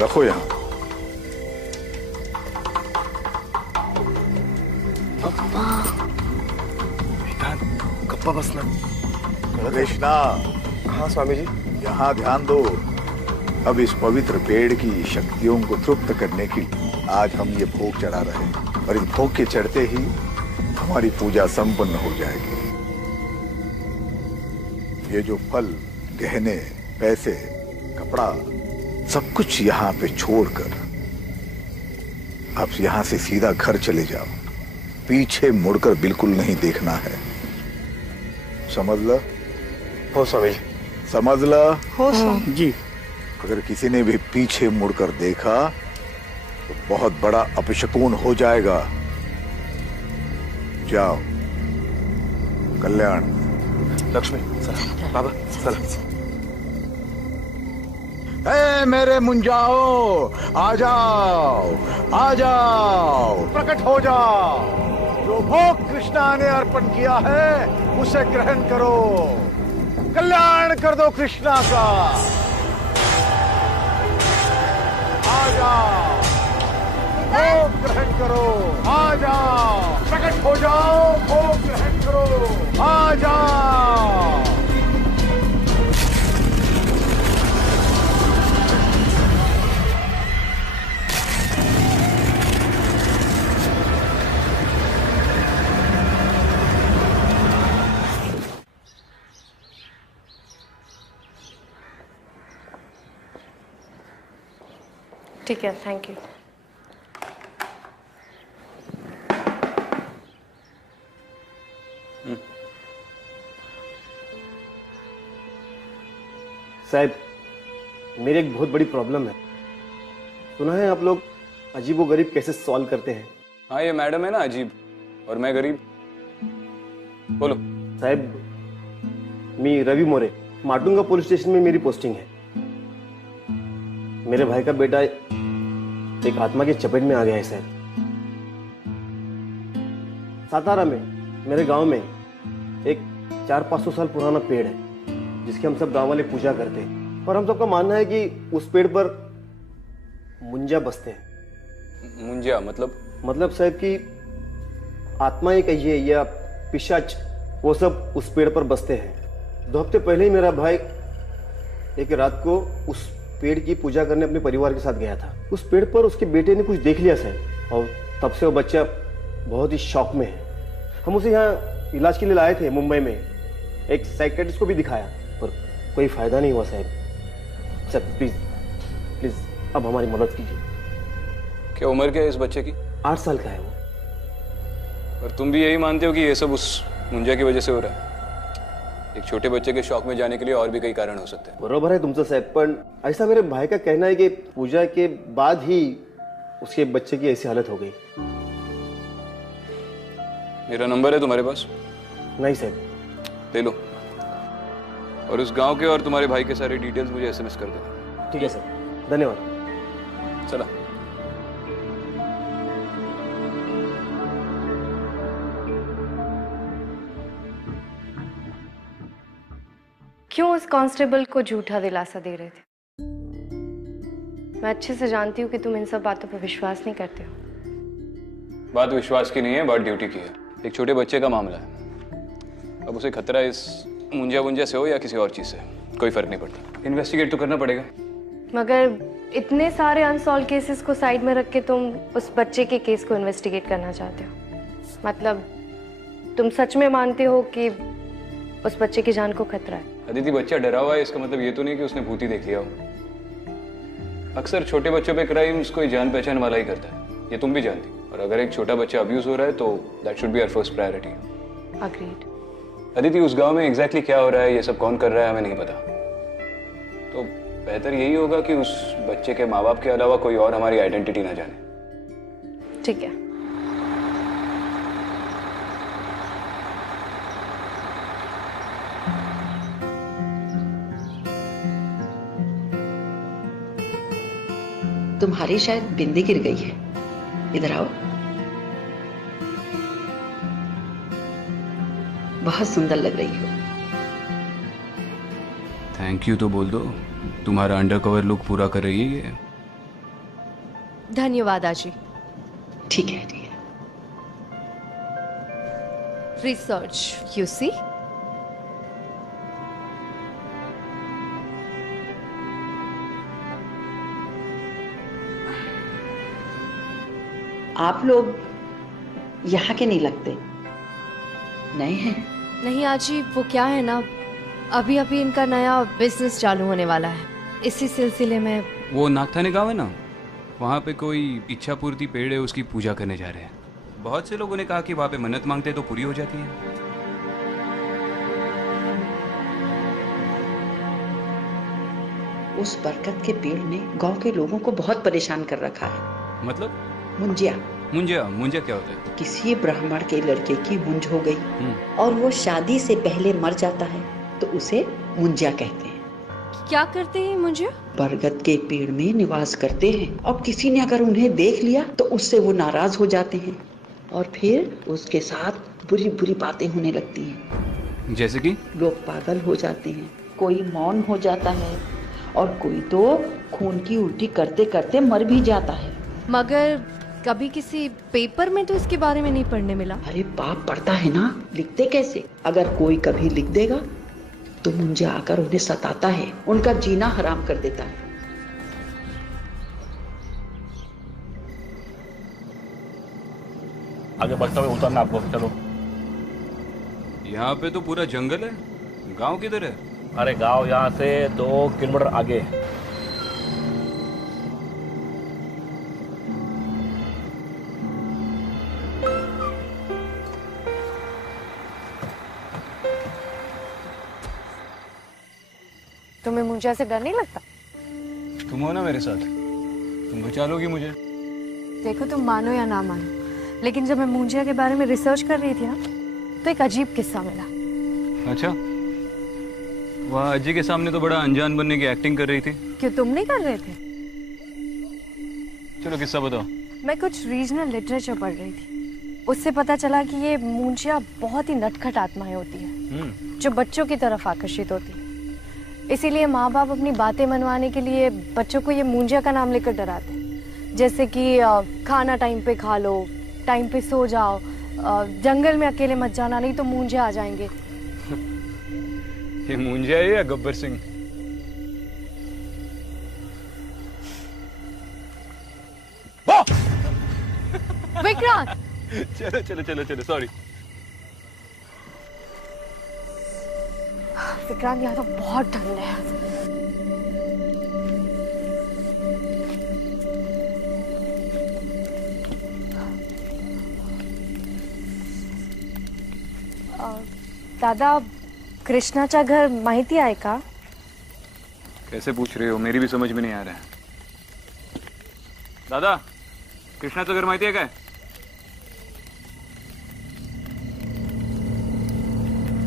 रखो यहाँ। गप्पा बसना। कृष्णा। हाँ स्वामी जी। यहाँ ध्यान दो। अब इस पवित्र पेड़ की शक्तियों को तृप्त करने के लिए आज हम ये भोग चढ़ा रहे हैं, और इस भोग के चढ़ते ही हमारी पूजा संपन्न हो जाएगी। ये जो फल, गहने, पैसे, कपड़ा, सब कुछ यहाँ पे छोड़कर आप यहाँ से सीधा घर चले जाओ। पीछे मुड़कर बिल्कुल नहीं देखना है। समझ लो? हो स्वामी जी। समझ लो? हो स्वामी जी। अगर किसी ने भी पीछे मुड़कर देखा तो बहुत बड़ा अपशकुन हो जाएगा। जाओ। कल्याण। लक्ष्मी चला। बाबा चला। ए मेरे मुंजाओ, आ जाओ, आ जाओ, प्रकट हो जाओ। जो भोग कृष्णा ने अर्पण किया है उसे ग्रहण करो। कल्याण कर दो कृष्णा का। आ जाओ, भोग ग्रहण करो। आ जाओ, प्रकट हो जाओ, भोग ग्रहण करो। आ जाओ। ठीक है, थैंक यू। साहब, मेरी एक बहुत बड़ी प्रॉब्लम है। सुना है आप लोग अजीब व गरीब कैसे सॉल्व करते हैं। हाँ, ये मैडम है ना अजीब, और मैं गरीब। बोलो। साहब, मी रवि मोरे, माटुंगा पुलिस स्टेशन में मेरी पोस्टिंग है। मेरे भाई का बेटा एक आत्मा की चपेट में आ गया है साहब। सातारा में मेरे गांव में एक 400-500 साल पुराना पेड़ है जिसकी हम सब गांव वाले पूजा करते हैं, और हम सबका मानना है कि उस पेड़ पर मुंजा बसते हैं। मुंजिया मतलब साहब कि आत्माएं कहिए या पिशाच, वो सब उस पेड़ पर बसते हैं। 2 हफ्ते पहले ही मेरा भाई एक रात को उस पेड़ की पूजा करने अपने परिवार के साथ गया था। उस पेड़ पर उसके बेटे ने कुछ देख लिया साहब, और तब से वो बच्चा बहुत ही शौक में है। हम उसे यहाँ इलाज के लिए लाए थे मुंबई में, एक साइकियाट्रिस्ट को भी दिखाया, पर कोई फायदा नहीं हुआ साहब। सर प्लीज प्लीज अब हमारी मदद कीजिए। क्या उम्र क्या है इस बच्चे की? 8 साल का है वो। और तुम भी यही मानते हो कि ये सब उस मुंजिया की वजह से हो रहा है? एक छोटे बच्चे के शौक में जाने के लिए और भी कई कारण हो सकते हैं। बरोबर है तुमसे साहब, पर ऐसा मेरे भाई का कहना है कि पूजा के बाद ही उसके बच्चे की ऐसी हालत हो गई। मेरा नंबर है तुम्हारे पास? नहीं साहब। ले लो, और उस गांव के और तुम्हारे भाई के सारे डिटेल्स मुझे SMS कर देना। ठीक है सर, धन्यवाद। चला। क्यों उस कांस्टेबल को झूठा दिलासा दे रहे थे? मैं अच्छे से जानती हूँ कि तुम इन सब बातों पर विश्वास नहीं करते हो। बात विश्वास की नहीं है, बात ड्यूटी की है। एक छोटे बच्चे का मामला है। अब उसे खतरा इस मुंजिया से हो या किसी और चीज से, कोई फर्क नहीं पड़ता। इन्वेस्टिगेट तो करना पड़ेगा। मगर इतने सारे अनसॉल्व केसेस को साइड में रख के तुम उस बच्चे के केस को इन्वेस्टिगेट करना चाहते हो? मतलब तुम सच में मानते हो कि उस बच्चे की जान को खतरा है? अदिति, बच्चा डरा हुआ है, इसका मतलब ये तो नहीं कि उसने भूत ही देख लिया हो। अक्सर छोटे बच्चों पे क्राइम्स कोई जान पहचान वाला ही करता है, ये तुम भी जानती हो। और अगर एक छोटा बच्चा अब्यूज हो रहा है तो that should be our first priority. Agreed. Aditi, उस गांव में एग्जैक्टली क्या हो रहा है, ये सब कौन कर रहा है, हमें नहीं पता। तो बेहतर यही होगा कि उस बच्चे के माँ बाप के अलावा कोई और हमारी आइडेंटिटी ना जाने। ठीक है। तुम्हारी शायद बिंदी गिर गई है, इधर आओ। बहुत सुंदर लग रही हो। थैंक यू तो बोल दो, तुम्हारा अंडरकवर लुक पूरा कर रही है ये। धन्यवाद आजी। ठीक है ठीक है। Research you see. आप लोग यहाँ के नहीं लगते, नए हैं? नहीं आजी, वो क्या है ना, अभी अभी इनका नया बिजनेस चालू होने वाला है, इसी सिलसिले में। वो नागथाने गाँव है ना, वहाँ पे कोई इच्छा पूर्ति पेड़ है, उसकी पूजा करने जा रहे हैं। बहुत से लोगों ने कहा कि वहाँ पे मन्नत मांगते तो पूरी हो जाती है। उस बरगद के पेड़ ने गांव के लोगों को बहुत परेशान कर रखा है। मतलब? मुंजिया। मुंजिया क्या होता है? किसी ब्राह्मण के लड़के की मुंज हो गई और वो शादी से पहले मर जाता है तो उसे मुंजिया कहते हैं। क्या करते हैं मुंजिया? बरगद के पेड़ में निवास करते हैं और किसी ने अगर उन्हें देख लिया तो उससे वो नाराज हो जाते हैं और फिर उसके साथ बुरी बुरी बातें होने लगती हैं। जैसे कि? लोग पागल हो जाते हैं, कोई मौन हो जाता है और कोई तो खून की उल्टी करते करते मर भी जाता है। मगर कभी किसी पेपर में तो इसके बारे में नहीं पढ़ने मिला। अरे पाप पड़ता है ना, लिखते कैसे? अगर कोई कभी लिख देगा तो मुंजिया आकर उन्हें सताता है, उनका जीना हराम कर देता है। आगे बढ़ते हुए उतरना आपको, चलो। यहाँ पे तो पूरा जंगल है, गांव किधर है? अरे गांव यहाँ से 2 किलोमीटर आगे है। तुम्हें मुंजिया से डर नहीं लगता? तुम हो ना मेरे साथ, तुम बचा लोगी मुझे। देखो, तुम मानो या ना मानो, लेकिन जब मैं मुंजिया के बारे में रिसर्च कर रही थी ना, तो एक अजीब किस्सा मिला। अच्छा, वहाँ अज्जी के सामने तो बड़ा अनजान बनने की एक्टिंग कर रही थी। क्यों, तुम नहीं कर रहे थे? चलो किस्सा बताओ। मैं कुछ रीजनल लिटरेचर पढ़ रही थी, उससे पता चला कि ये मुंजिया बहुत ही नटखट आत्माएं होती हैं जो बच्चों की तरफ आकर्षित होती है। इसीलिए माँ बाप अपनी बातें मनवाने के लिए बच्चों को ये मुंजिया का नाम लेकर डराते हैं, जैसे कि खाना टाइम पे खा लो, टाइम पे सो जाओ, जंगल में अकेले मत जाना नहीं तो मुंजिया आ जाएंगे। ये मुंजिया है या गब्बर सिंह? विक्रांत! चलो चलो चलो चलो, सॉरी। विक्रांत, यहाँ तो बहुत ठंड है। दादा, कृष्णाचा घर माहिती आहे का? कैसे पूछ रहे हो, मेरी भी समझ में नहीं आ रहा है। दादा, कृष्णाचं घर माहिती आहे काय?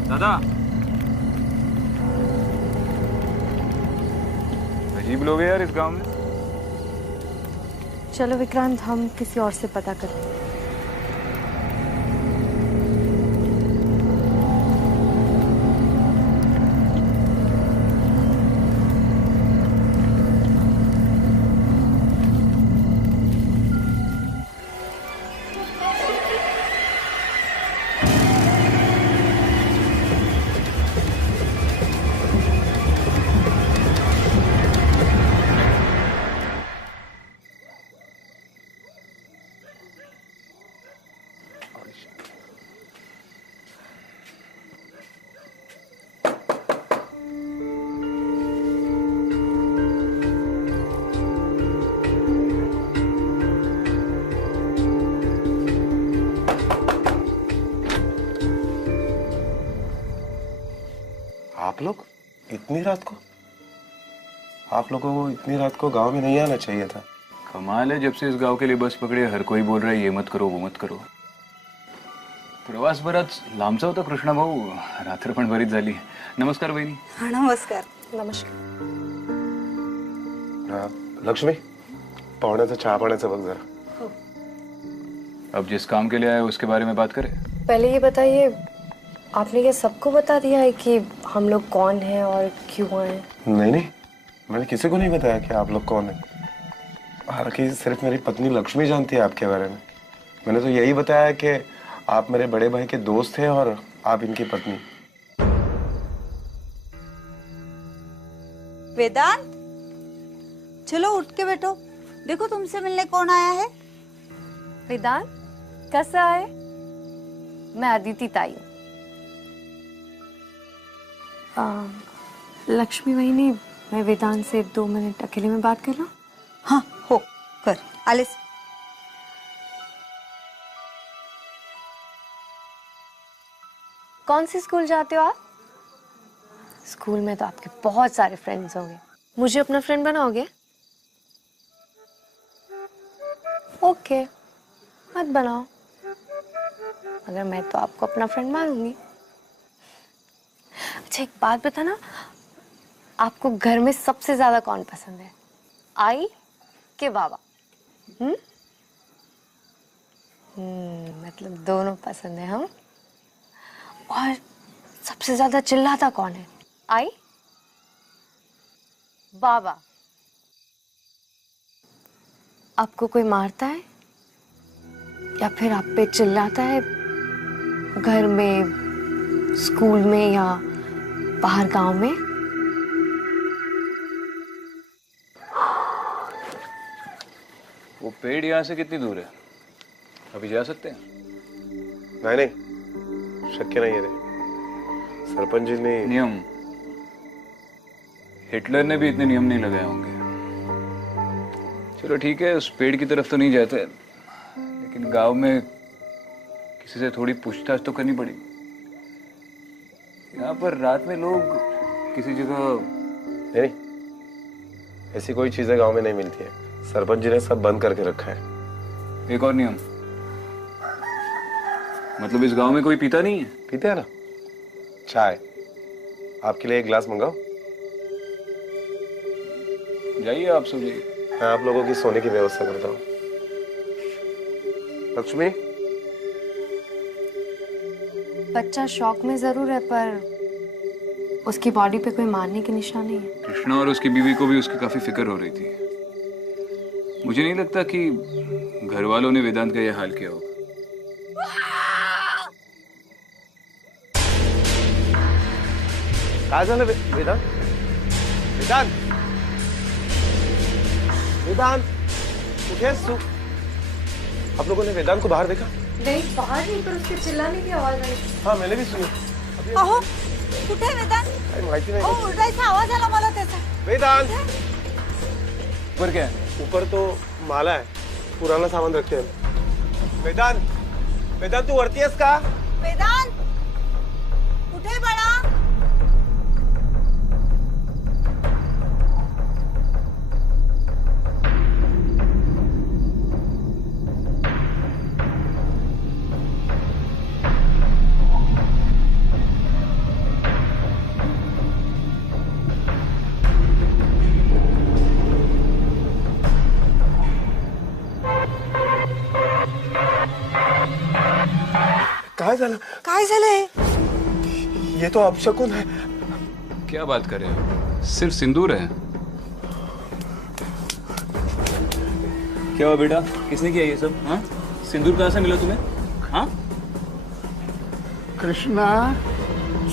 दादा, अजीब लोग हैं यार इस गांव में। चलो विक्रांत, हम किसी और से पता करते हैं। आप लोग इतनी रात को? आप लोगों को इतनी रात को गांव में नहीं आना चाहिए था। कमाल है, जब से इस गांव के लिए बस पकड़े हर कोई बोल रहा है ये मत करो वो मत करो। प्रवास बराच लांबचा होता कृष्णा भाऊ, रात्र पण बरीच झाली। नमस्कार बहिणी। हाँ नमस्कार। नमस्कार। लक्ष्मी, पाहुण्याचा चहा पाण्याचा बघ जरा। अब जिस काम के लिए आए उसके बारे में बात करें। पहले ये बताइए, आपने ये सबको बता दिया है कि हम लोग कौन हैं और क्यों आए? नहीं नहीं, मैंने किसी को नहीं बताया कि आप लोग कौन हैं। हालांकि सिर्फ मेरी पत्नी लक्ष्मी जानती है आपके बारे में। मैंने तो यही बताया कि आप मेरे बड़े भाई के दोस्त थे और आप इनकी पत्नी। वेदांत, चलो उठ के बैठो, देखो तुमसे मिलने कौन आया है। वेदांत कैसा है? मैं अदिति ताई हूँ। लक्ष्मी वहीनी, मैं वेदांत से 2 मिनट अकेले में बात कर रहा हूँ। हाँ हो कर आलिस। कौन सी स्कूल जाते हो आप? स्कूल में तो आपके बहुत सारे फ्रेंड्स होंगे, मुझे अपना फ्रेंड बनाओगे? ओके, मत बनाओ, अगर मैं तो आपको अपना फ्रेंड मानूंगी। अच्छा एक बात बताना, आपको घर में सबसे ज्यादा कौन पसंद है, आई के बाबा? मतलब दोनों पसंद है हम। और सबसे ज्यादा चिल्लाता कौन है, आई बाबा? आपको कोई मारता है या फिर आप पे चिल्लाता है घर में, स्कूल में या बाहर गांव में? वो पेड़ यहाँ से कितनी दूर है, अभी जा सकते हैं? नहीं, शक्य नहीं है रे। सरपंच जी ने नियम, हिटलर ने भी इतने नियम नहीं लगाए होंगे। चलो ठीक है, उस पेड़ की तरफ तो नहीं जाते, लेकिन गांव में किसी से थोड़ी पूछताछ तो करनी पड़ेगी। यहाँ पर रात में लोग किसी जगह नहीं, ऐसी कोई चीजें गांव में नहीं मिलती है। सरपंच जी ने सब बंद करके रखा है। एक और नियम, मतलब इस गांव में कोई पीता नहीं है? पीते हैं ना चाय। आपके लिए 1 गिलास मंगाओ? जाइए, आप सो जाइए। मैं आप लोगों की सोने की व्यवस्था करता हूँ। लक्ष्मी, बच्चा शौक में जरूर है, पर उसकी बॉडी पे कोई मारने के निशान नहीं है। कृष्णा और उसकी बीवी को भी उसकी काफी फिक्र हो रही थी। मुझे नहीं लगता कि घर वालों ने वेदांत का यह हाल किया होगा। काय झालं वेदांत? वेदांत, वेदांत कुठे आहेस तू? आप लोगों ने वेदांत को बाहर देखा? नहीं, बाहर नहीं, पर उसके चिल्लाने की आवाज आई। हाँ, मैंने भी सुनी। अहो कुठे आहे वेदांत? काही माहिती नाही। अहो ओरडायचा आवाज आला मला त्याचा। वेदांत, ऊपर क्या है? ऊपर तो माला है, पुराना सामान रखते हैं। वेदांत, वेदांत तू वरती आहेस का? वेदांत कुठे आहे बाळा? काय झालंय? ये तो अपशकुन है। क्या बात कर रहे हो? सिर्फ सिंदूर है। क्या हुआ बेटा, किसने किया ये सब? हाँ, सिंदूर कहाँ से मिला तुम्हें? हाँ, कृष्णा,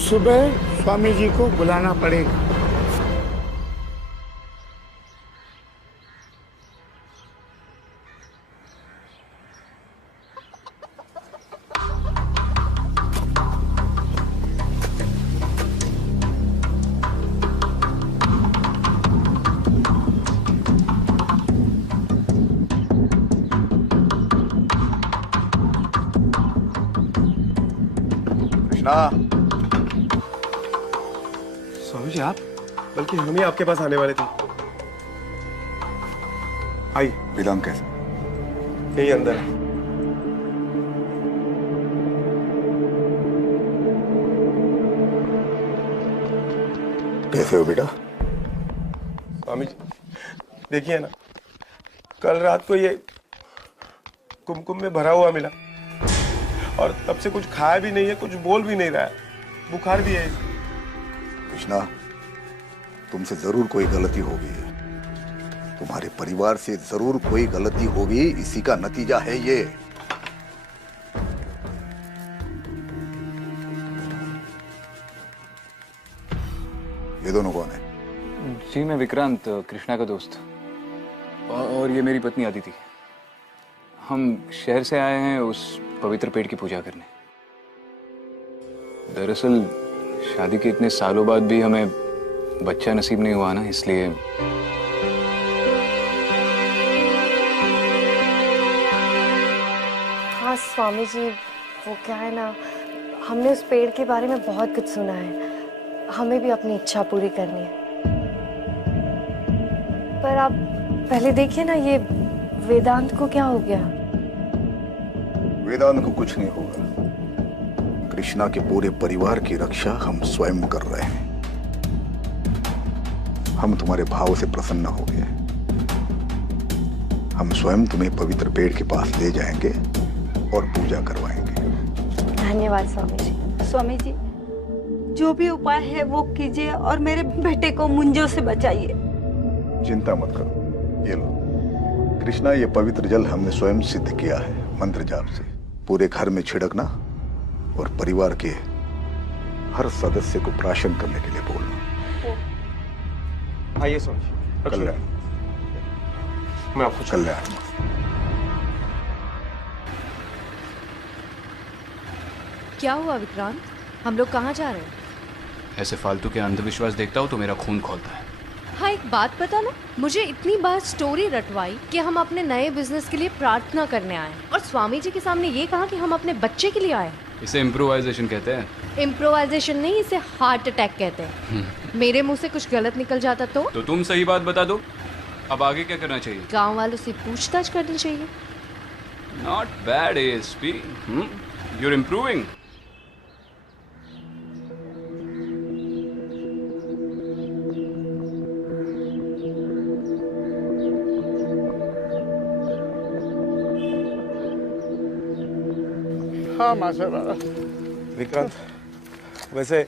सुबह स्वामी जी को बुलाना पड़ेगा। स्वामी जी आप? बल्कि हम ही आपके पास आने वाले थे। आई। वेदांत कैसे? यही अंदर है। कैसे हो बेटा? स्वामी जी देखिए ना, कल रात को ये कुमकुम में भरा हुआ मिला और तब से कुछ खाया भी नहीं है, कुछ बोल भी नहीं रहा है, बुखार भी है। कृष्णा, तुमसे जरूर कोई गलती हो गई है। तुम्हारे परिवार से जरूर कोई गलती होगी, इसी का नतीजा है ये। ये दोनों कौन है? जी मैं विक्रांत, कृष्णा का दोस्त, और ये मेरी पत्नी आदिति। हम शहर से आए हैं उस पवित्र पेड़ की पूजा करने। दरअसल शादी के इतने सालों बाद भी हमें बच्चा नसीब नहीं हुआ ना, इसलिए। हाँ स्वामी जी, वो क्या है ना, हमने उस पेड़ के बारे में बहुत कुछ सुना है, हमें भी अपनी इच्छा पूरी करनी है। पर आप पहले देखिए ना, ये वेदांत को क्या हो गया? वेदांत को कुछ नहीं होगा। कृष्णा के पूरे परिवार की रक्षा हम स्वयं कर रहे हैं। हम तुम्हारे भाव से प्रसन्न हो गए। हम स्वयं तुम्हें पवित्र पेड़ के पास ले जाएंगे और पूजा करवाएंगे। धन्यवाद स्वामी जी। स्वामी जी, जो भी उपाय है वो कीजिए और मेरे बेटे को मुंजों से बचाइए। चिंता मत करो, ये लो। कृष्णा, ये पवित्र जल हमने स्वयं सिद्ध किया है मंत्र जाप से। पूरे घर में छिड़कना और परिवार के हर सदस्य को प्राशन करने के लिए बोलना। आइए स्वामी। कल्याण, मैं आपको कल्याण। क्या हुआ विक्रांत, हम लोग कहाँ जा रहे हैं? ऐसे फालतू के अंधविश्वास देखता हूँ तो मेरा खून खौलता है। हाँ एक बात पता ना, मुझे इतनी बार स्टोरी रटवाई कि हम अपने नए बिजनेस के लिए प्रार्थना करने आए, और स्वामी जी के सामने ये कहा कि हम अपने बच्चे के लिए आए। इसे इम्प्रोवाइजेशन कहते हैं। इम्प्रोवाइजेशन नहीं, इसे हार्ट अटैक कहते हैं। मेरे मुंह से कुछ गलत निकल जाता तो तुम सही बात बता दो। अब आगे क्या करना चाहिए? गांव वालों से पूछताछ करनी चाहिए। Not bad ASP, you're improving. हाँ माशाल्लाह। विक्रांत, वैसे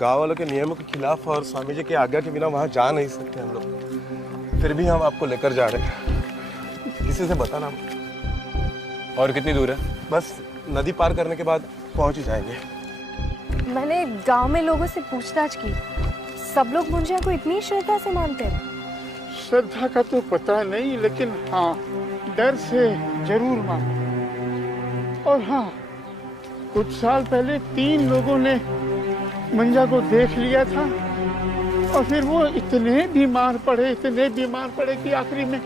गांव वालों के नियमों के खिलाफ और स्वामी जी की आज्ञा के बिना वहां जा नहीं सकते हम लोग, फिर भी हम आपको लेकर जा रहे हैं। किसी से बताना। और कितनी दूर है? बस नदी पार करने के बाद पहुंच ही जाएंगे। मैंने गांव में लोगों से पूछताछ की, सब लोग मुंजिया को इतनी श्रद्धा से मानते हैं। श्रद्धा का तो पता नहीं, लेकिन हाँ डर से जरूर मानो। और हाँ, कुछ साल पहले 3 लोगों ने मंजा को देख लिया था और फिर वो इतने बीमार पड़े कि आखिरी में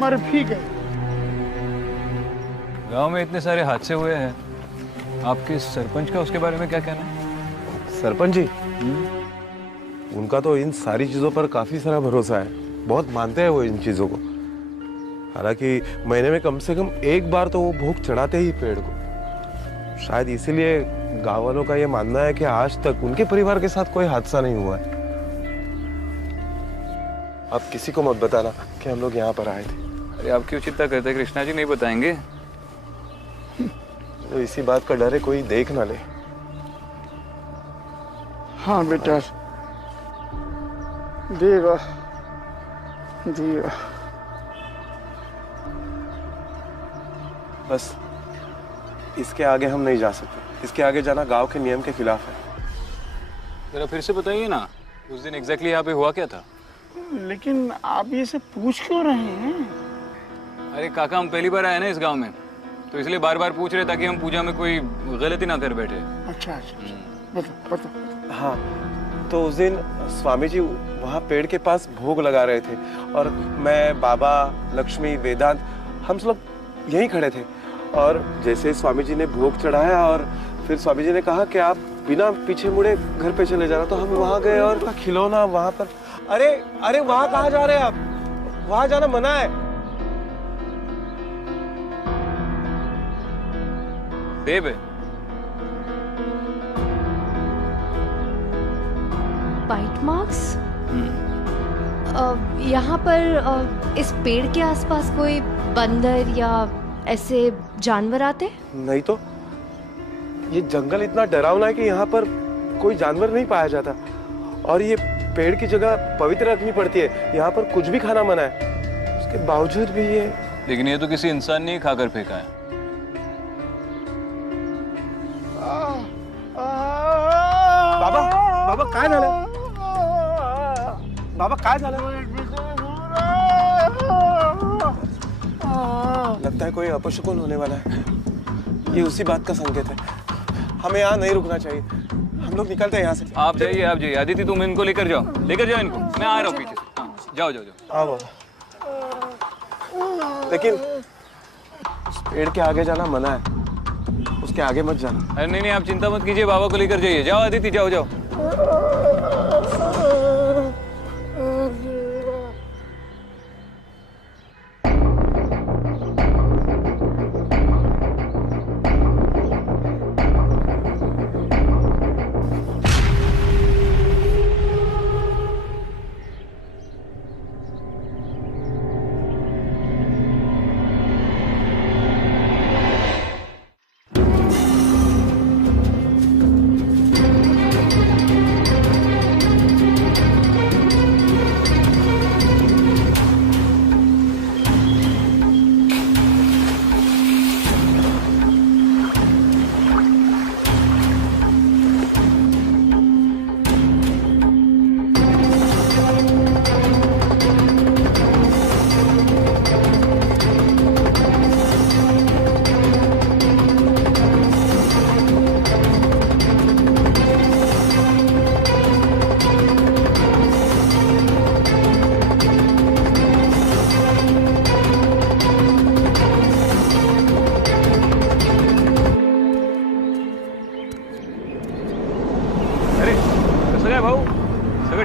मर भी गए। गांव में इतने सारे हादसे हुए हैं, आपके सरपंच का उसके बारे में क्या कहना है? सरपंच जी, उनका तो इन सारी चीजों पर काफी सारा भरोसा है, बहुत मानते हैं वो इन चीजों को। हालांकि महीने में कम से कम एक बार तो वो भोग चढ़ाते ही पेड़ को। शायद इसीलिए गांव वालों का ये मानना है कि आज तक उनके परिवार के साथ कोई हादसा नहीं हुआ है। आप किसी को मत बताना कि हम लोग यहाँ पर आए थे। अरे आप क्यों चिंता करते हैं कृष्णा जी, नहीं बताएंगे। तो इसी बात का डर है कोई देख ना ले। हाँ बेटा, देगा देगा। बस इसके आगे हम नहीं जा सकते। इसके आगे जाना गांव के नियम के खिलाफ है। जरा फिर से बताइए ना, उस दिन एग्जैक्टली यहाँ पे हुआ क्या था? लेकिन आप ये सब पूछ क्यों रहे हैं? अरे काका, हम पहली बार आए ना इस गांव में, तो इसलिए बार बार पूछ रहे ताकि हम पूजा में कोई गलती ना कर बैठे। अच्छा, बताओ। हाँ, तो उस दिन स्वामी जी वहाँ पेड़ के पास भोग लगा रहे थे और मैं, बाबा, लक्ष्मी, वेदांत, हम सब यहीं खड़े थे। और जैसे स्वामी जी ने भोग चढ़ाया और फिर स्वामी जी ने कहा कि आप बिना पीछे मुड़े घर पे चले जाना, तो हम वहाँ गए और खिलौना वहाँ पर। अरे वहाँ कहाँ जा रहे हैं आप? वहाँ जाना मना है। देव है। Bite marks? यहाँ पर इस पेड़ के आसपास कोई बंदर या ऐसे जानवर आते? नहीं तो, ये जंगल इतना डरावना है कि यहाँ पर कोई जानवर नहीं पाया जाता। और ये पेड़ की जगह पवित्र रखनी पड़ती है, यहाँ पर कुछ भी खाना मना है, उसके बावजूद भी ये। लेकिन ये तो किसी इंसान ने ही खाकर फेंका है। बाबा बाबा काय झालं? बाबा काय झालं? लगता है कोई अपशकुन होने वाला है। ये उसी बात का संकेत है। हमें यहाँ नहीं रुकना चाहिए, हम लोग निकलते हैं यहाँ से। आप जाइए आदिति, तुम इनको लेकर जाओ इनको, मैं आ रहा हूँ पीछे से। हाँ, जाओ। हाँ बाबा, लेकिन उस पेड़ के आगे जाना मना है, उसके आगे मत जाना। अरे नहीं, आप चिंता मत कीजिए, बाबा को लेकर जाइए। जाओ आदिति, जाओ।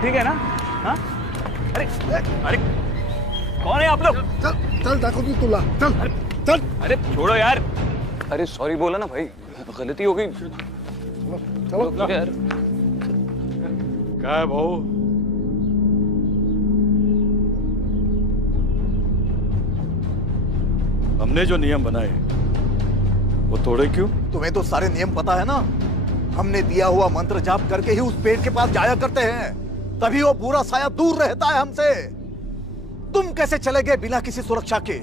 ठीक है ना? हाँ? अरे कौन है आप लोग? चल दाखव तू तुला, चल। अरे छोड़ो यार। अरे सॉरी बोला ना भाई, गलती हो गई। चलो यार। क्या है भाऊ? हमने जो नियम बनाए वो तोड़े क्यों? तुम्हें तो सारे नियम पता है ना। हमने दिया हुआ मंत्र जाप करके ही उस पेड़ के पास जाया करते हैं, तभी वो बुरा साया दूर रहता है हमसे। तुम कैसे चले गए बिना किसी सुरक्षा के?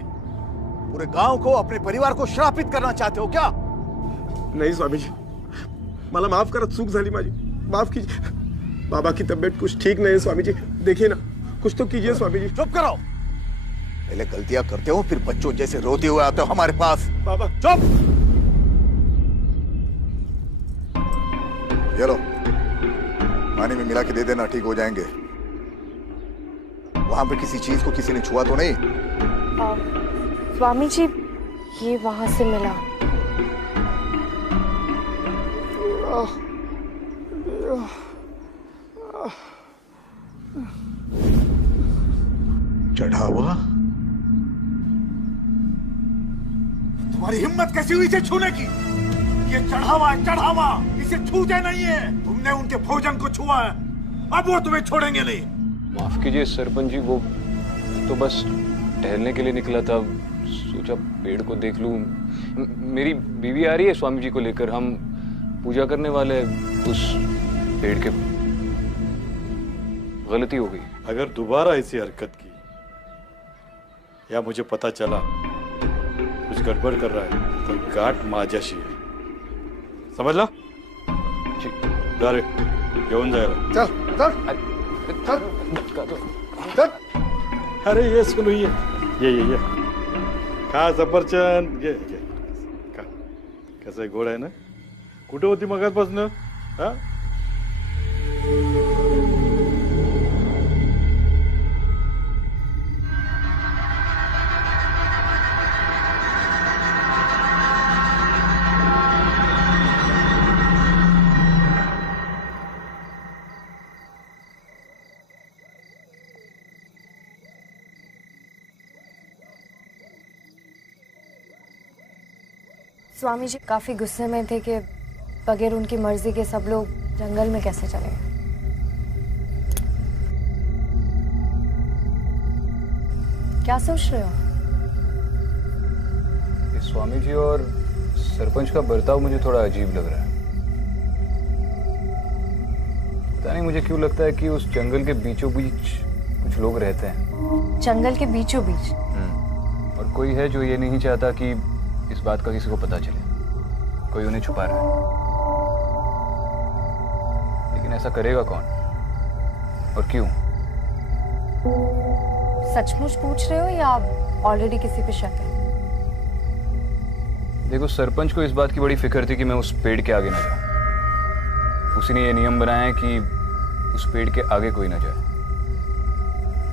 पूरे गांव को, अपने परिवार को श्रापित करना चाहते हो क्या? नहीं स्वामी जी, मला माफ करा, चूक झाली माझी, माफ कीजिए। बाबा की तबीयत कुछ ठीक नहीं है स्वामी जी, देखिए ना, कुछ तो कीजिए स्वामी जी। चुप करो, पहले गलतियां करते हो फिर बच्चों जैसे रोते हुए आते हो हमारे पास। बाबा चुप। ये लो, पानी में मिला के दे देना, ठीक हो जाएंगे। वहां पे किसी चीज को किसी ने छुआ तो नहीं? स्वामी जी, ये वहां से मिला। चढ़ावा? तुम्हारी हिम्मत कैसी हुई इसे छूने की? ये चढ़ावा है, चढ़ावा, इसे छूते नहीं है। तुमने उनके भोजन को छुआ है, अब वो तुम्हें छोड़ेंगे नहीं। माफ कीजिए सरपंच जी, वो तो बस टहलने के लिए निकला था, सोचा पेड़ को देख लूं। मेरी बीवी आ रही है स्वामी जी को लेकर, हम पूजा करने वाले हैं उस पेड़ के। गलती हो गई। अगर दोबारा ऐसी हरकत की या मुझे पता चला कुछ गड़बड़ कर रहा है तो गाठ माझ्याशी है, समझला? जा रे, घेऊन जायला। चल चल चल चल। अरे ये सुनो, ये खा सफरचंद, ये खा। कसं गोड आहे ना? कुठे होती मगाचपासून? हा? स्वामी जी काफी गुस्से में थे कि बगैर उनकी मर्जी के सब लोग जंगल में कैसे चले गए। क्या सोच रहे हो? स्वामी जी और सरपंच का बर्ताव मुझे थोड़ा अजीब लग रहा है। पता नहीं मुझे क्यों लगता है कि उस जंगल के बीचों बीच कुछ लोग रहते हैं। जंगल के बीचों बीच? और कोई है जो ये नहीं चाहता कि इस बात का किसी को पता चले, कोई उन्हें छुपा रहा है। लेकिन ऐसा करेगा कौन और क्यों? सचमुच पूछ रहे हो या ऑलरेडी किसी पे शक है? देखो, सरपंच को इस बात की बड़ी फिक्र थी कि मैं उस पेड़ के आगे ना जाऊं। उसी ने ये नियम बनाया है कि उस पेड़ के आगे कोई ना जाए,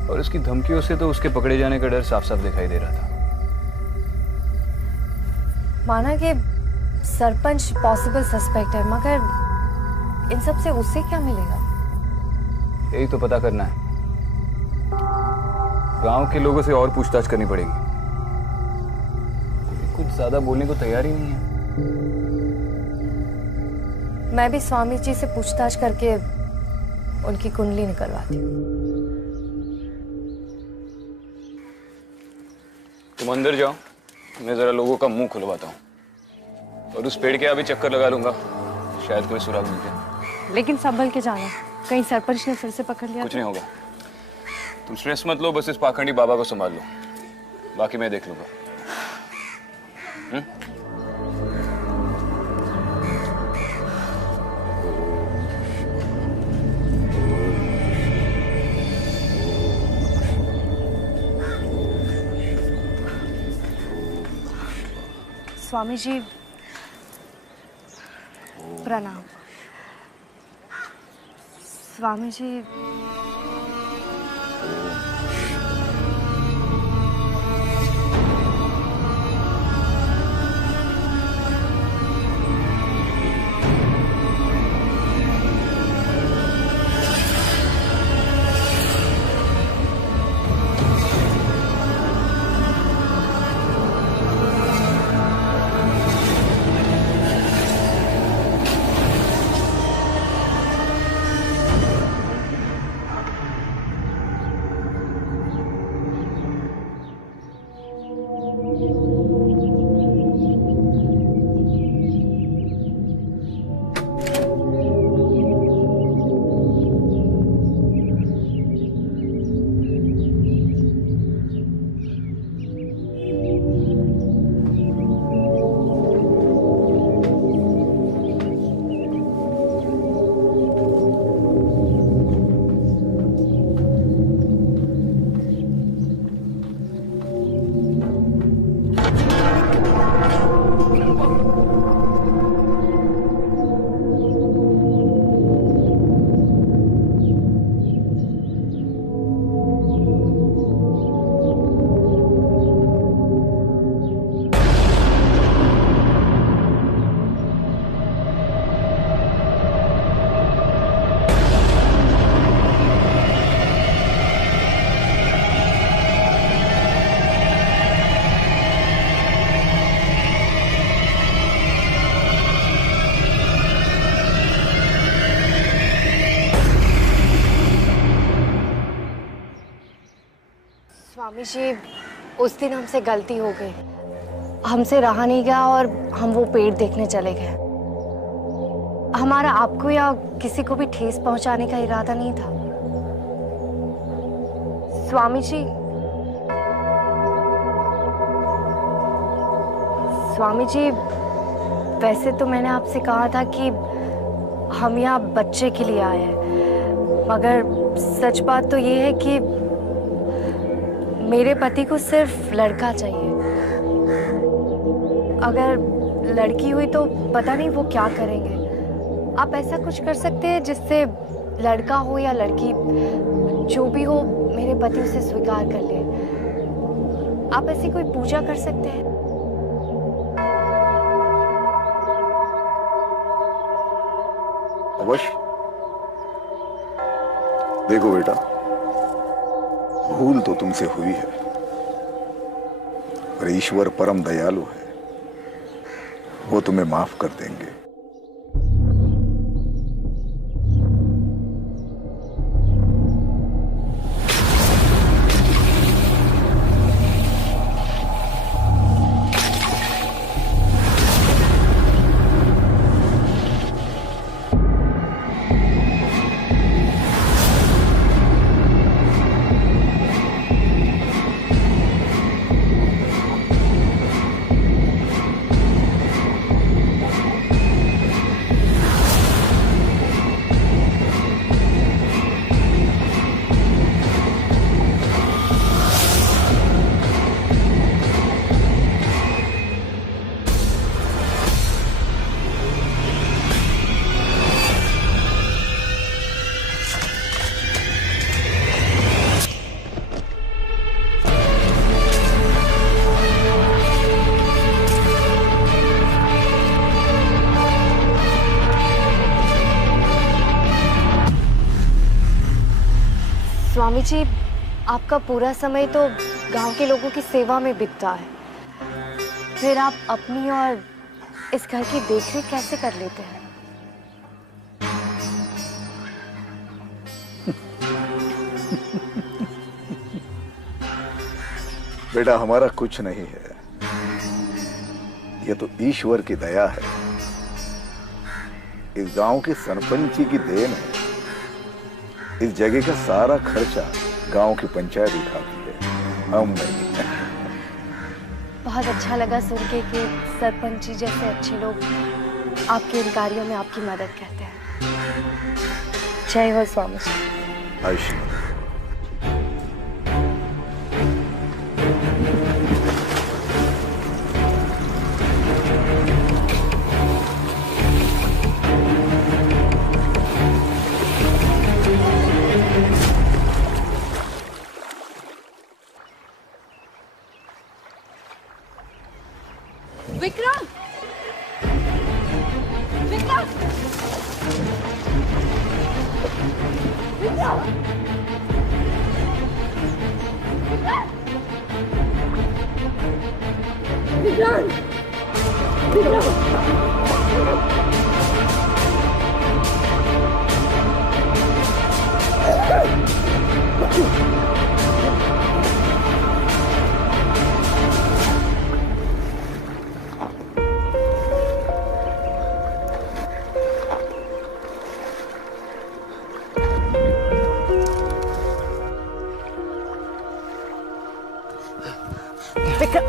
और उसकी धमकियों से तो उसके पकड़े जाने का डर साफ साफ दिखाई दे रहा था। माना कि सरपंच पॉसिबल सस्पेक्ट है, मगर इन सब से उससे क्या मिलेगा? यही तो पता करना है। गांव के लोगों से और पूछताछ करनी पड़ेगी। कुछ ज्यादा बोलने को तैयार ही नहीं है। मैं भी स्वामी जी से पूछताछ करके उनकी कुंडली निकलवाती हूँ। तुम अंदर जाओ, मैं जरा लोगों का मुंह खुलवाता हूँ, और उस पेड़ के अभी चक्कर लगा लूंगा, शायद कोई सुराग मिल जाए। लेकिन संभल के जाना, कहीं सरपंच ने फिर से पकड़ लिया। कुछ नहीं होगा, तुम स्ट्रेस मत लो, बस इस पाखंडी बाबा को संभाल लो, बाकी मैं देख लूंगा। स्वामी जी प्रणाम। स्वामी जी स्वामी जी, उस दिन हमसे गलती हो गई, हमसे रहा नहीं गया और हम वो पेड़ देखने चले गए। हमारा आपको या किसी को भी ठेस पहुंचाने का इरादा नहीं था। स्वामी जी, स्वामी जी, वैसे तो मैंने आपसे कहा था कि हम यहाँ बच्चे के लिए आए हैं, मगर सच बात तो ये है कि मेरे पति को सिर्फ लड़का चाहिए। अगर लड़की हुई तो पता नहीं वो क्या करेंगे। आप ऐसा कुछ कर सकते हैं जिससे लड़का हो या लड़की, जो भी हो, मेरे पति उसे स्वीकार कर ले। आप ऐसी कोई पूजा कर सकते हैं? अवश्य। देखो बेटा, भूल तो तुमसे हुई है, पर ईश्वर परम दयालु है, वो तुम्हें माफ कर देंगे। जी, आपका पूरा समय तो गांव के लोगों की सेवा में बीतता है, फिर आप अपनी और इस घर की देखरेख कैसे कर लेते हैं? बेटा, हमारा कुछ नहीं है, ये तो ईश्वर की दया है। इस गांव के सरपंच की देन है। इस जगह का सारा खर्चा गांव की पंचायत उठाती है, हम नहीं। बहुत अच्छा लगा सुन के कि सरपंच जी जैसे अच्छे लोग आपके इन कार्यों में आपकी मदद करते हैं। जय हो स्वामी जी। आयुष्मान। विक्रम, विक्रम, विक्रम, विक्रम,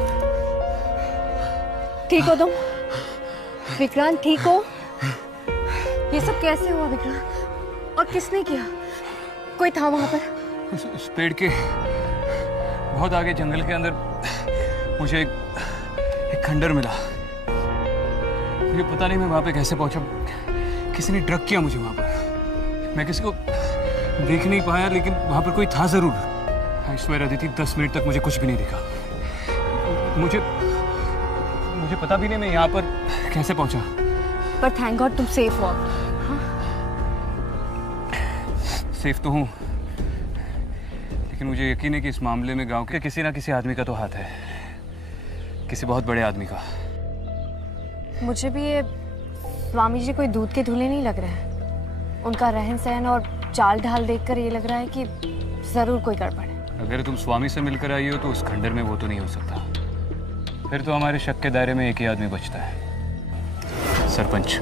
ठीक हो तुम? विक्रांत ठीक हो? ये सब कैसे हुआ विक्रांत? और किसने किया? कोई था वहां पर? उस पेड़ के बहुत आगे जंगल के अंदर मुझे एक खंडर मिला। मुझे पता नहीं मैं वहां पे कैसे पहुंचा। किसी ने ड्रग किया मुझे वहां पर। मैं किसी को देख नहीं पाया, लेकिन वहां पर कोई था जरूर। आई स्वेयर अदिति, 10 मिनट तक मुझे कुछ भी नहीं दिखा। मुझे पता भी नहीं मैं यहाँ पर कैसे पहुंचा। पर थैंक गॉड तुम सेफ हो। सेफ तो हूँ, लेकिन मुझे यकीन है कि इस मामले में गांव के किसी ना किसी आदमी का तो हाथ है, किसी बहुत बड़े आदमी का। मुझे भी ये स्वामी जी कोई दूध के धुले नहीं लग रहे हैं। उनका रहन सहन और चाल ढाल देखकर ये लग रहा है कि जरूर कोई गड़बड़ है। अगर तुम स्वामी से मिलकर आई हो तो उस खंडर में वो तो नहीं हो सकता। फिर तो हमारे शक के दायरे में एक ही आदमी बचता है, सरपंच।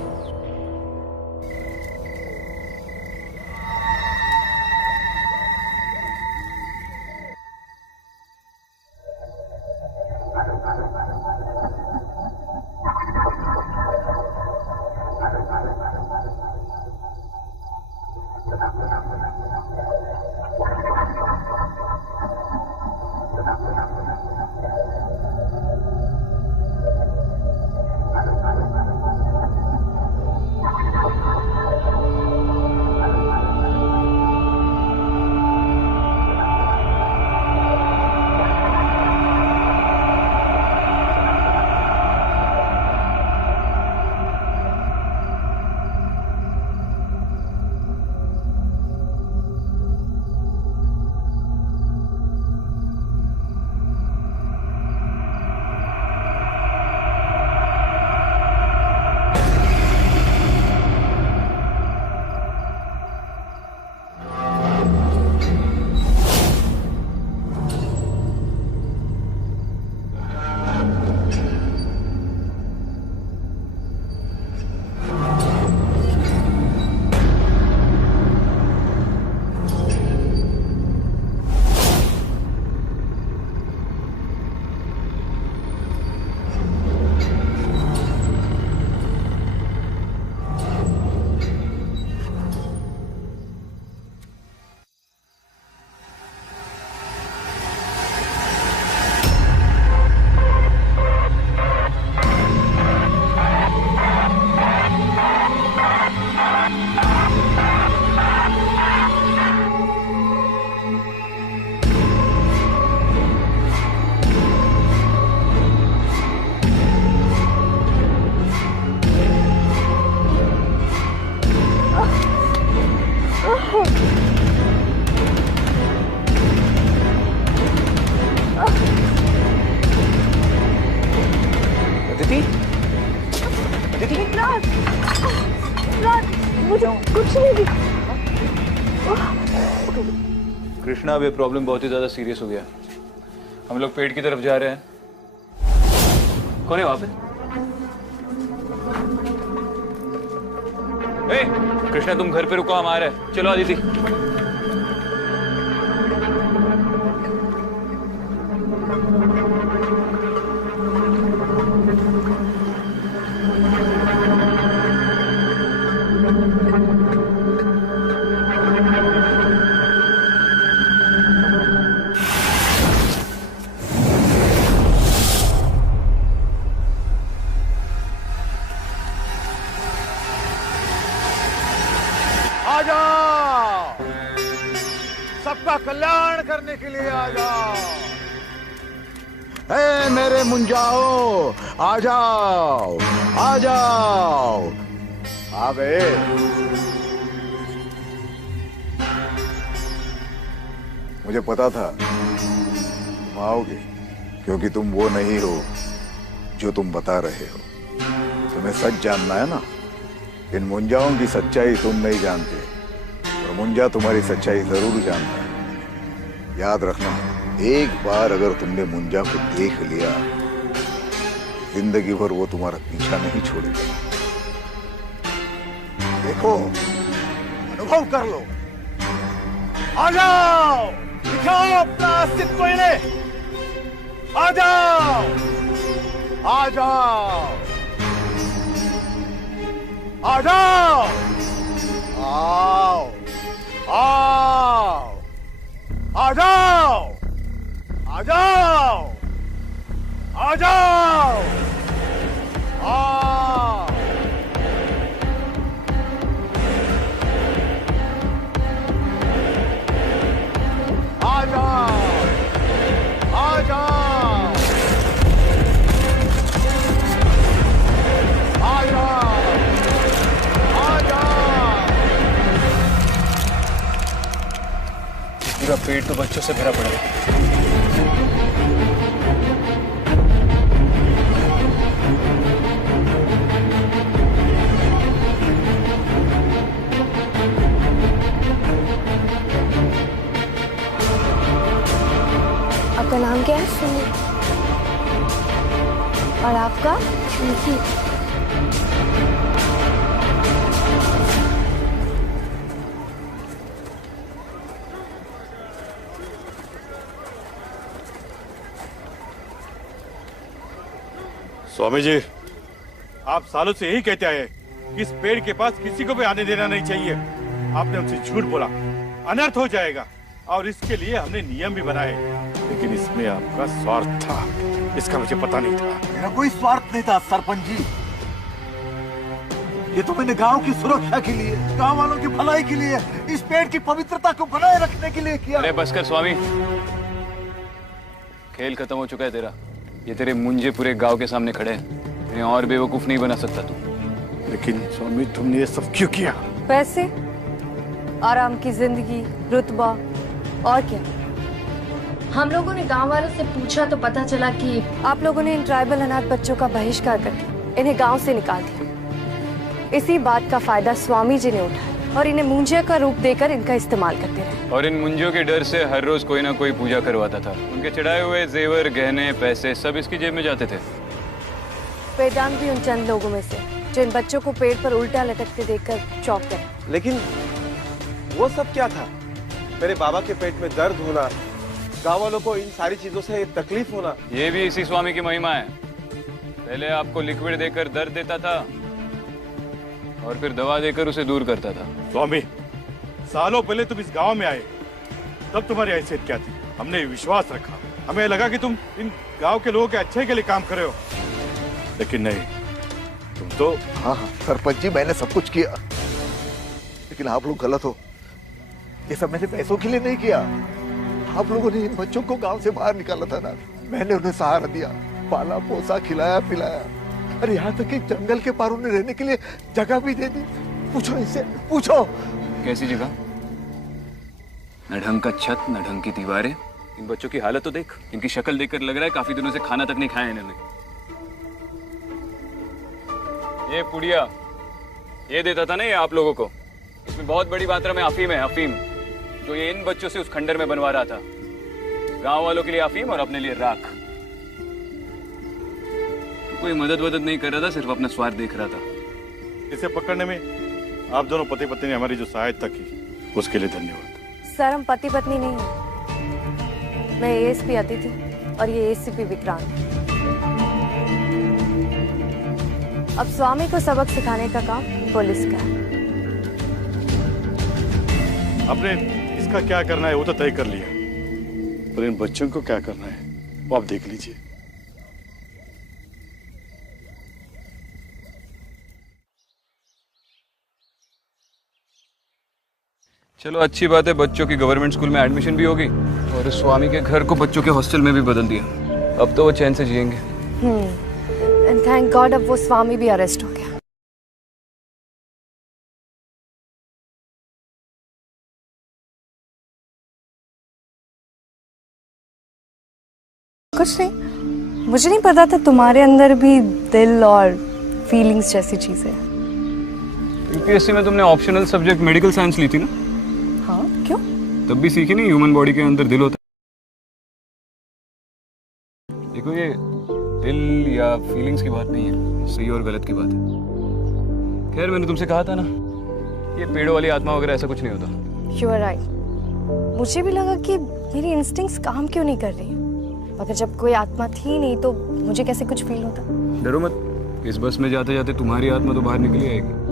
मुझे कुछ नहीं दिखा। कृष्णा, अब ये प्रॉब्लम बहुत ही ज्यादा सीरियस हो गया। हम लोग पेड़ की तरफ जा रहे हैं। कौन है वहां पे? ए, कृष्णा तुम घर पे रुको, हम आ रहे हैं। चलो आदिति। आ जाओ, सबका कल्याण करने के लिए आ जाओ। हे मेरे मुंजाओ, आ जाओ, आ जाओ। आ गए। मुझे पता था तुम आओगे, क्योंकि तुम वो नहीं हो जो तुम बता रहे हो। तुम्हें सच जानना है ना। इन मुंजाओं की सच्चाई तुम नहीं जानते, और मुंजा तुम्हारी सच्चाई जरूर जानता है। याद रखना, एक बार अगर तुमने मुंजा को देख लिया, जिंदगी भर वो तुम्हारा पीछा नहीं छोड़ेगा। देखो, अनुभव कर लो। आ जाओ, दिखाओ अपना अस्तित्व इन्हें। आ जाओ, आ जाओ, आ जाओ, आओ, आओ, आ जाओ, आ जाओ, आ जाओ, आओ। आ जाओ, आ जाओ, आ जाओ, आ जाओ। पूरा पेट तो बच्चों से भरा पड़ा है। आपका नाम क्या है? सुनी। और आपका? निकी। स्वामी जी, आप सालों से यही कहते आए कि इस पेड़ के पास किसी को भी आने देना नहीं चाहिए। आपने उनसे झूठ बोला, अनर्थ हो जाएगा, और इसके लिए हमने नियम भी बनाए, लेकिन इसमें आपका स्वार्थ था। इसका मुझे पता नहीं था। मेरा कोई स्वार्थ नहीं था सरपंच जी। ये तो मैंने गांव की सुरक्षा के लिए, गांव वालों की भलाई के लिए, इस पेड़ की पवित्रता को बनाए रखने के लिए किया। अरे बस कर स्वामी, खेल खत्म हो चुका है तेरा। ये तेरे मुंजे पूरे गांव के सामने खड़े हैं। इन्हें और बेवकूफ नहीं बना सकता तू। लेकिन स्वामी, तुमने ये सब क्यों किया? पैसे, आराम की जिंदगी, रुतबा, और क्या? हम लोगों ने गांव वालों से पूछा तो पता चला कि आप लोगों ने इन ट्राइबल अनाथ बच्चों का बहिष्कार करके इन्हें गांव से निकाल दिया। इसी बात का फायदा स्वामी जी ने उठाया और इन्हें मुंजिया का रूप देकर इनका इस्तेमाल करते रहे। और इन मुंजियों के डर से हर रोज कोई ना कोई पूजा करवाता था। उनके चढ़ाए हुए जेवर, गहने, पैसे सब इसकी जेब में जाते थे। वेदांत भी उन चंद लोगों में से जो इन बच्चों को पेड़ पर उल्टा लटकते देखकर चौंक गए। लेकिन वो सब क्या था? मेरे बाबा के पेट में दर्द होना, गाँव वालों को इन सारी चीजों से तकलीफ होना, ये भी इसी स्वामी की महिमा है। पहले आपको लिक्विड देकर दर्द देता था और फिर दवा देकर उसे दूर करता था। स्वामी, सालों पहले तुम इस गांव में आए, तब तुम्हारी हैसियत क्या थी? हमने विश्वास रखा, हमें लगा कि तुम इन गांव के लोगों के अच्छे के लिए काम कर रहे हो, लेकिन नहीं, तुम तो। हाँ सरपंच जी, मैंने सब कुछ किया, लेकिन आप लोग गलत हो। ये सब मैंने पैसों के लिए नहीं किया। आप लोगों ने इन बच्चों को गांव से बाहर निकाला था ना, मैंने उन्हें सहारा दिया, पाला पोसा, खिलाया पिलाया, अरे यहाँ तक कि जंगल के पार उन्हें रहने के लिए जगह भी दे दी। पूछो इनसे, पूछो। कैसी जगह? न ढंग का छत, न ढंग की दीवारें। इन बच्चों की हालत तो देख। इनकी शक्ल देखकर लग रहा है काफी दिनों से खाना तक नहीं खाया इन्होंने। ये पुड़िया ये देता था ना ये आप लोगों को, इसमें बहुत बड़ी मात्रा में अफीम है, अफीम जो ये इन बच्चों से उस खंडर में बनवा रहा था। गांव वालों के लिए अफीम और अपने लिए राख। कोई मदद वदद नहीं कर रहा था, सिर्फ अपना स्वार्थ देख रहा था। इसे पकड़ने में आप दोनों पति पत्नी ने हमारी जो सहायता की उसके लिए धन्यवाद। सर हम पति पत्नी नहीं हैं। मैं एएसपी अतिथि और ये एसीपी विक्रांत। अब स्वामी को सबक सिखाने का काम पुलिस का है। आपने इसका क्या करना है वो तो तय कर लिया, पर इन बच्चों को क्या करना है वो आप देख लीजिए। चलो अच्छी बात है, बच्चों की गवर्नमेंट स्कूल में एडमिशन भी होगी और स्वामी के घर को बच्चों के हॉस्टल में भी बदल दिया। अब तो वो चैन से जिएंगे। एंड थैंक गॉड अब वो स्वामी भी अरेस्ट हो गया। कुछ नहीं, मुझे नहीं पता था तुम्हारे अंदर भी दिल और फीलिंग्स जैसी चीजें हैं। यूपीएससी में तुमने ऑप्शनल सब्जेक्ट मेडिकल साइंस ली थी ना? हाँ, क्यों? तब भी सीखी नहीं ह्यूमन बॉडी के अंदर दिल होता है। देखो ये दिल या फीलिंग्स की बात नहीं है, सही और गलत की बात है। खैर मैंने तुमसे कहा था ना, ये पेड़ों वाली आत्मा वगैरह ऐसा कुछ नहीं होता। You are right. मुझे भी लगा कि मेरी इंस्टिंक्ट्स काम क्यों नहीं कर रही, मगर जब कोई आत्मा थी नहीं तो मुझे कैसे कुछ फील होता। डरो मत, इस बस में जाते जाते तुम्हारी आत्मा तो बाहर निकली आएगी।